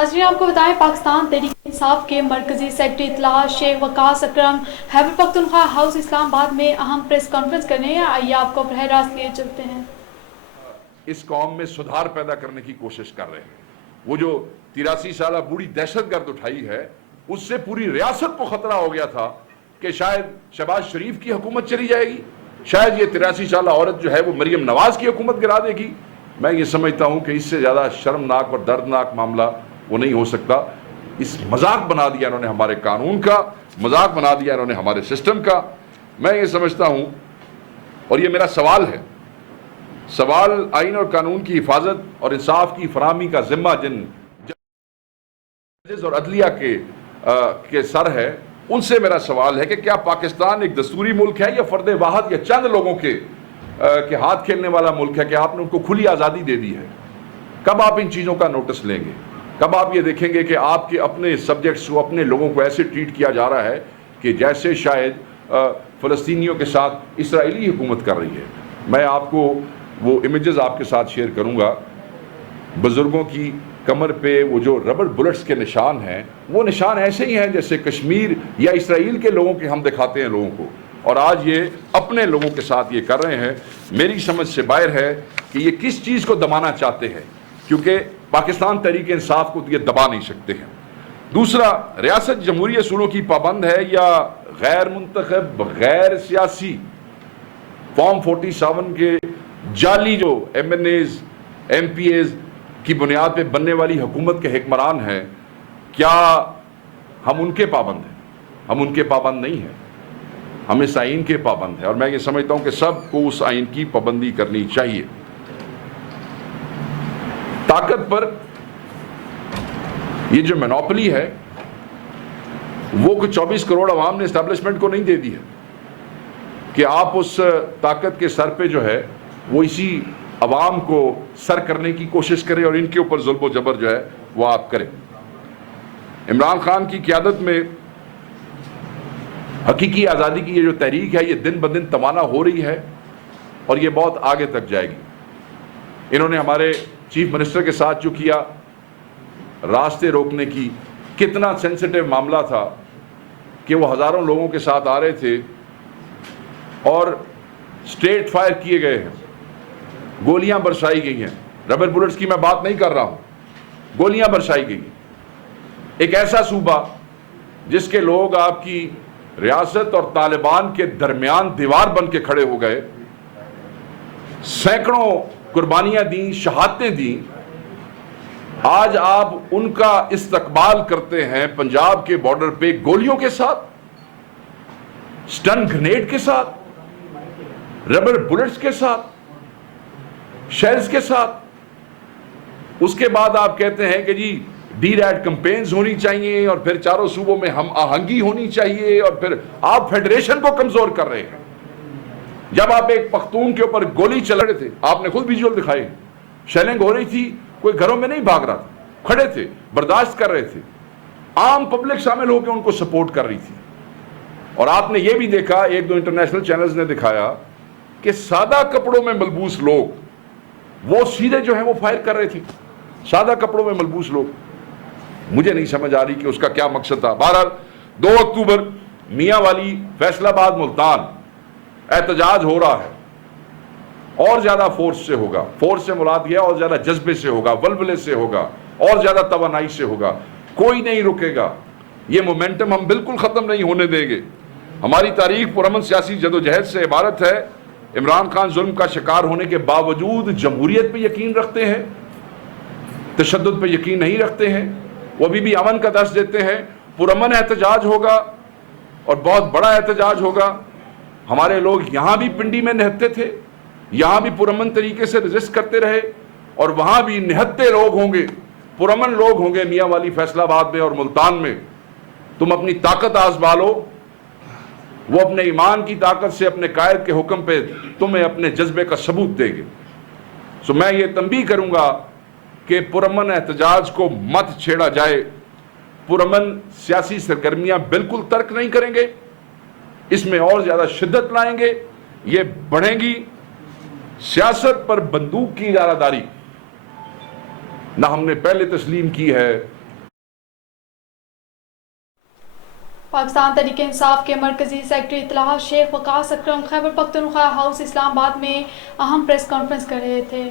ناظرین آپ کو بتائیں پاکستان تحریک انصاف کے مرکزی سیکرٹری اطلاع شیخ وقاص اکرم خیبر پختونخوا ہاؤس اسلام آباد میں اہم پریس کانفرنس کرنے ہیں. آئیے آپ کو براہ راست لیے چلتے ہیں. اس قوم میں سدھار پیدا کرنے کی کوشش کر رہے ہیں. وہ جو 83 سالہ بوڑھی دہشت گرد اٹھائی ہے اس سے پوری ریاست کو خطرہ ہو گیا تھا کہ شاید شہباز شریف کی حکومت چلی جائے گی, شاید یہ 83 سالہ عورت جو ہے وہ مریم نواز کی حکومت گرا دے گی. میں یہ سمجھتا ہوں کہ اس سے زیادہ شرمناک اور دردناک معاملہ وہ نہیں ہو سکتا. اس مذاق بنا دیا انہوں نے ہمارے قانون کا, مذاق بنا دیا انہوں نے ہمارے سسٹم کا. میں یہ سمجھتا ہوں اور یہ میرا سوال ہے, سوال آئین اور قانون کی حفاظت اور انصاف کی فراہمی کا ذمہ جن ججز اور عدلیہ کے سر ہے, ان سے میرا سوال ہے کہ کیا پاکستان ایک دستوری ملک ہے یا فرد واحد یا چند لوگوں کے ہاتھ کھیلنے والا ملک ہے کہ آپ نے ان کو کھلی آزادی دے دی ہے؟ کب آپ ان چیزوں کا نوٹس لیں گے؟ کب آپ یہ دیکھیں گے کہ آپ کے اپنے سبجیکٹس کو, اپنے لوگوں کو ایسے ٹریٹ کیا جا رہا ہے کہ جیسے شاید فلسطینیوں کے ساتھ اسرائیلی حکومت کر رہی ہے؟ میں آپ کو وہ امیجز آپ کے ساتھ شیئر کروں گا. بزرگوں کی کمر پہ وہ جو ربڑ بلٹس کے نشان ہیں, وہ نشان ایسے ہی ہیں جیسے کشمیر یا اسرائیل کے لوگوں کے ہم دکھاتے ہیں لوگوں کو, اور آج یہ اپنے لوگوں کے ساتھ یہ کر رہے ہیں. میری سمجھ سے باہر ہے کہ یہ کس چیز کو دبانا چاہتے ہیں, کیونکہ پاکستان تحریک انصاف کو یہ دبا نہیں سکتے ہیں. دوسرا, ریاست جمہوری اصولوں کی پابند ہے یا غیر منتخب غیر سیاسی فارم 47 کے جعلی جو MNAs MPAs کی بنیاد پہ بننے والی حکومت کے حکمران ہیں, کیا ہم ان کے پابند ہیں؟ ہم ان کے پابند نہیں ہیں, ہم اس آئین کے پابند ہیں, اور میں یہ سمجھتا ہوں کہ سب کو اس آئین کی پابندی کرنی چاہیے. طاقت پر یہ جو مینوپلی ہے وہ کچھ 24 کروڑ عوام نے اسٹیبلشمنٹ کو نہیں دے دی ہے کہ آپ اس طاقت کے سر پہ جو ہے وہ اسی عوام کو سر کرنے کی کوشش کریں اور ان کے اوپر ظلم و جبر جو ہے وہ آپ کریں. عمران خان کی قیادت میں حقیقی آزادی کی یہ جو تحریک ہے یہ دن بدن توانا ہو رہی ہے اور یہ بہت آگے تک جائے گی. انہوں نے ہمارے چیف منسٹر کے ساتھ جو کیا, راستے روکنے کی, کتنا سینسٹیو معاملہ تھا کہ وہ ہزاروں لوگوں کے ساتھ آ رہے تھے اور اسٹریٹ فائر کیے گئے ہیں, گولیاں برسائی گئی ہیں. ربر بلٹس کی میں بات نہیں کر رہا ہوں, گولیاں برسائی گئی ہیں. ایک ایسا صوبہ جس کے لوگ آپ کی ریاست اور طالبان کے درمیان دیوار بن کے کھڑے ہو گئے, سینکڑوں قربانیاں دیں, شہادتیں دیں, آج آپ ان کا استقبال کرتے ہیں پنجاب کے بارڈر پہ گولیوں کے ساتھ, سٹن گرینیڈ کے ساتھ, ربر بلٹس کے ساتھ, شیلز کے ساتھ. اس کے بعد آپ کہتے ہیں کہ جی ڈی ریڈ کمپینز ہونی چاہیے اور پھر چاروں صوبوں میں ہم آہنگی ہونی چاہیے, اور پھر آپ فیڈریشن کو کمزور کر رہے ہیں. جب آپ ایک پختون کے اوپر گولی چل رہے تھے, آپ نے خود ویژول دکھائے, شیلنگ ہو رہی تھی, کوئی گھروں میں نہیں بھاگ رہا تھا, کھڑے تھے, برداشت کر رہے تھے, عام پبلک شامل ہو کے ان کو سپورٹ کر رہی تھی. اور آپ نے یہ بھی دیکھا, ایک دو انٹرنیشنل چینلز نے دکھایا کہ سادہ کپڑوں میں ملبوس لوگ وہ سیدھے جو ہیں وہ فائر کر رہے تھے, سادہ کپڑوں میں ملبوس لوگ. مجھے نہیں سمجھ آ رہی کہ اس کا کیا مقصد تھا. بہرحال 2 اکتوبر میاں والی, فیصل آباد, ملتان احتجاج ہو رہا ہے, اور زیادہ فورس سے ہوگا. فورس سے مراد یہ اور زیادہ جذبے سے ہوگا, ولولے سے ہوگا, اور زیادہ توانائی سے ہوگا. کوئی نہیں رکے گا. یہ مومنٹم ہم بالکل ختم نہیں ہونے دیں گے. ہماری تاریخ پرامن سیاسی جدوجہد سے عبارت ہے. عمران خان ظلم کا شکار ہونے کے باوجود جمہوریت پہ یقین رکھتے ہیں, تشدد پہ یقین نہیں رکھتے ہیں, وہ ابھی بھی امن کا درس دیتے ہیں. پرامن احتجاج ہوگا اور بہت بڑا احتجاج ہوگا. ہمارے لوگ یہاں بھی پنڈی میں نہتے تھے, یہاں بھی پرامن طریقے سے رجسٹ کرتے رہے, اور وہاں بھی نہتے لوگ ہوں گے, پرامن لوگ ہوں گے میاں والی, فیصل آباد میں اور ملتان میں. تم اپنی طاقت آزما لو, وہ اپنے ایمان کی طاقت سے اپنے قائد کے حکم پہ تمہیں اپنے جذبے کا ثبوت دے گے. سو میں یہ تنبیہ کروں گا کہ پرامن احتجاج کو مت چھیڑا جائے. پرامن سیاسی سرگرمیاں بالکل ترک نہیں کریں گے, اس میں اور زیادہ شدت لائیں گے, یہ بڑھیں گی. سیاست پر بندوق کی ادارہ داری نہ ہم نے پہلے تسلیم کی ہے پاکستان تحریک انصاف کے مرکزی سیکرٹری اطلاع شیخ وقاص اکرم خیبر پختونخوا ہاؤس اسلام آباد میں اہم پریس کانفرنس کر رہے تھے.